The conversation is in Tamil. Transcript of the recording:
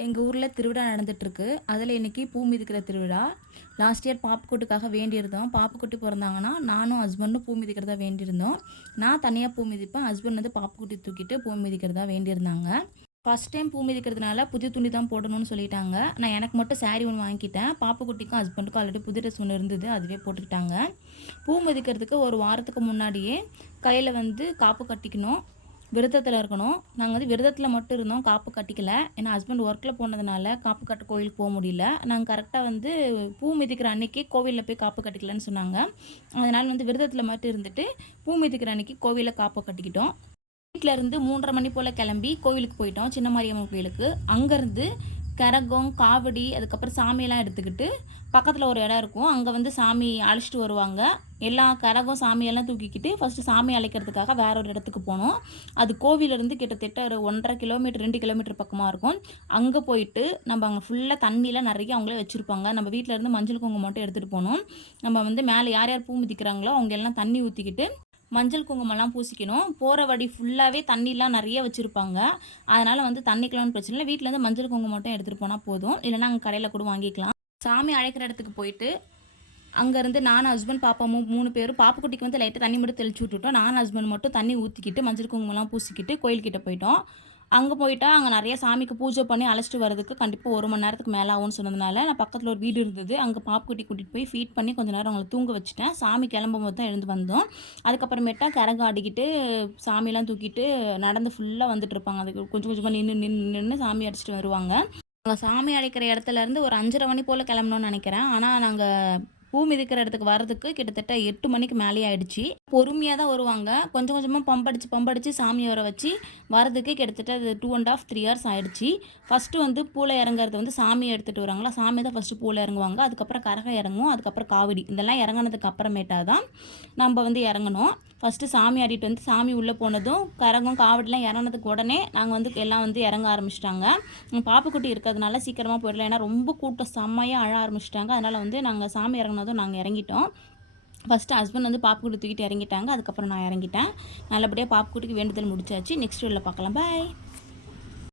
எங்கள் ஊரில் திருவிழா நடந்துகிட்ருக்கு. அதில் இன்றைக்கி பூ மிதிக்கிற திருவிழா. Last year பாப்புக்குட்டிக்காக வேண்டியிருந்தோம். பாப்புக்குட்டி பிறந்தாங்கன்னா நானும் ஹஸ்பண்டும் பூ மிதிக்கிறதா வேண்டியிருந்தோம். நான் தனியாக பூ மிதிப்பேன். ஹஸ்பண்ட் வந்து பாப்புக்குட்டி தூக்கிட்டு பூ மிதிக்கிறதா வேண்டியிருந்தாங்க. ஃபஸ்ட் டைம் பூ மிதிக்கிறதுனால புது துணி தான் போடணும்னு சொல்லிட்டாங்க. நான் எனக்கு மட்டும் சாரீ ஒன்று வாங்கிக்கிட்டேன். பாப்புக்குட்டிக்கும் ஹஸ்பண்டுக்கும் ஆல்ரெடி புது ட்ரெஸ் ஒன்று இருந்தது, அதுவே போட்டுக்கிட்டாங்க. பூ மிதிக்கிறதுக்கு ஒரு வாரத்துக்கு முன்னாடியே கையில் வந்து காப்பு கட்டிக்கணும், விரதத்தில் இருக்கணும். நாங்கள் வந்து விரதத்தில் மட்டும் இருந்தோம், காப்பு கட்டிக்கல. ஏன்னா ஹஸ்பண்ட் ஒர்க்கில் போனதுனால காப்பு கட்ட கோயிலுக்கு போக முடியல. நாங்கள் கரெக்டாக வந்து பூ மிதிக்கிற அன்னைக்கு கோவிலில் போய் காப்பு கட்டிக்கலன்னு சொன்னாங்க. அதனால் வந்து விரதத்தில் மட்டும் இருந்துட்டு பூ மிதிக்கிற அன்னைக்கு கோவிலில் காப்பு கட்டிக்கிட்டோம். வீட்டில் இருந்து 3:30 மணி போல் கிளம்பி கோவிலுக்கு போயிட்டோம், சின்ன மாரியம்மன் கோயிலுக்கு. அங்கேருந்து கரகம், காவடி, அதுக்கப்புறம் சாமியெல்லாம் எடுத்துக்கிட்டு பக்கத்தில் ஒரு இடம் இருக்கும், அங்கே வந்து சாமி அழைச்சிட்டு வருவாங்க. எல்லா கரகம் சாமியெல்லாம் தூக்கிக்கிட்டு ஃபஸ்ட்டு சாமி அழைக்கிறதுக்காக வேற ஒரு இடத்துக்கு போனோம். அது கோவிலிருந்து கிட்டத்தட்ட ஒரு 1.5 கிலோமீட்டர் 2 கிலோமீட்டர் பக்கமாக இருக்கும். அங்கே போயிட்டு நம்ம அங்கே ஃபுல்லாக தண்ணிலாம் நிறைய அவங்களே வச்சுருப்பாங்க. நம்ம வீட்டில் இருந்து மஞ்சள் குங்குமம் மட்டும் எடுத்துகிட்டு போனோம். நம்ம வந்து மேலே யார் யார் பூ மிதிக்கிறாங்களோ அவங்க எல்லாம் தண்ணி ஊற்றிக்கிட்டு மஞ்சள் குங்குமம்லாம் பூசிக்கணும். போகிற வழி ஃபுல்லாகவே தண்ணிலாம் நிறைய வச்சுருப்பாங்க. அதனால் வந்து தண்ணிக்கெலாம் பிரச்சனை இல்லை. வீட்டிலேருந்து மஞ்சள் குங்குமம் மட்டும் எடுத்துகிட்டு போனால் போதும், இல்லைனா அங்கே கடையில் கூட வாங்கிக்கலாம். சாமி அழைக்கிற இடத்துக்கு போயிட்டு அங்கேருந்து நானும் ஹஸ்பண்ட் பாப்பா 3 பேரும் பாப்புக்குட்டிக்கு வந்து லைட்டாக தண்ணி மட்டும் தெளிச்சு விட்டுட்டோம். நானும் ஹஸ்பண்ட் மட்டும் தண்ணி ஊற்றிக்கிட்டு மஞ்சள் குங்குமம்லாம் பூசிக்கிட்டு கோயில்கிட்ட போயிட்டோம். அங்கே போயிட்டா அங்கே நிறைய சாமிக்கு பூஜை பண்ணி அழைச்சிட்டு வரதுக்கு கண்டிப்பாக 1 மணி நேரத்துக்கு மேலே ஆகும்னு சொன்னதுனால நான் பக்கத்தில் ஒரு வீடு இருந்தது, அங்கே பாப்புக்குட்டி கூட்டிகிட்டு போய் ஃபீட் பண்ணி கொஞ்சம் நேரம் அவங்களை தூங்க வச்சுட்டேன். சாமி கிளம்பும்போது தான் எழுந்து வந்தோம். அதுக்கப்புறமேட்டா கரகம் ஆடிக்கிட்டு சாமியெல்லாம் தூக்கிட்டு நடந்து ஃபுல்லாக வந்துட்டு இருப்பாங்க. அதுக்கு கொஞ்சம் கொஞ்சமாக நின்று சாமி அடிச்சிட்டு வருவாங்க. நாங்கள் சாமி அழைக்கிற இடத்துலேருந்து ஒரு 5:30 மணி போல் கிளம்பணும்னு நினைக்கிறேன். ஆனால் நாங்கள் பூ மிதிக்கிற இடத்துக்கு வர்றதுக்கு கிட்டத்தட்ட 8 மணிக்கு மேலே ஆயிடுச்சு. பொறுமையாக தான் வருவாங்க. கொஞ்சம் கொஞ்சமாக பம்படிச்சு சாமியை வர வச்சு வரதுக்கு கிட்டத்தட்ட 2.5 3 ஹவர்ஸ் ஆயிடுச்சு. ஃபஸ்ட்டு வந்து பூவில் இறங்குறது வந்து சாமியை எடுத்துகிட்டு வராங்களா, சாமி தான் ஃபஸ்ட்டு பூவில் இறங்குவாங்க. அதுக்கப்புறம் கரகம் இறங்கும், அதுக்கப்புறம் காவடி. இதெல்லாம் இறங்கினதுக்கு அப்புறமேட்டா தான் நம்ம வந்து இறங்கணும். ஃபஸ்ட்டு சாமி ஆடிட்டு வந்து சாமி உள்ளே போனதும் கரகம் காவடிலாம் இறங்கினதுக்கு உடனே நாங்கள் வந்து எல்லாம் வந்து இறங்க ஆரம்பிச்சிட்டாங்க. பாப்புக்குட்டி இருக்கிறதுனால சீக்கிரமாக போயிடலாம், ஏன்னா ரொம்ப கூட்டம் செம்மையாக அழ ஆரம்பிச்சிட்டாங்க. அதனால் வந்து நாங்கள் சாமி இறங்கினதும் நாங்கள் இறங்கிட்டோம். ஃபஸ்ட்டு ஹஸ்பண்ட் வந்து பாப்புக்குட்டி தூக்கிட்டு இறங்கிட்டாங்க, அதுக்கப்புறம் நான் இறங்கிட்டேன். நல்லபடியாக பாப்புக்குட்டிக்கு வேண்டுதல் முடிச்சாச்சு. நெக்ஸ்ட் வீடியோவில் பார்க்கலாம். பாய்.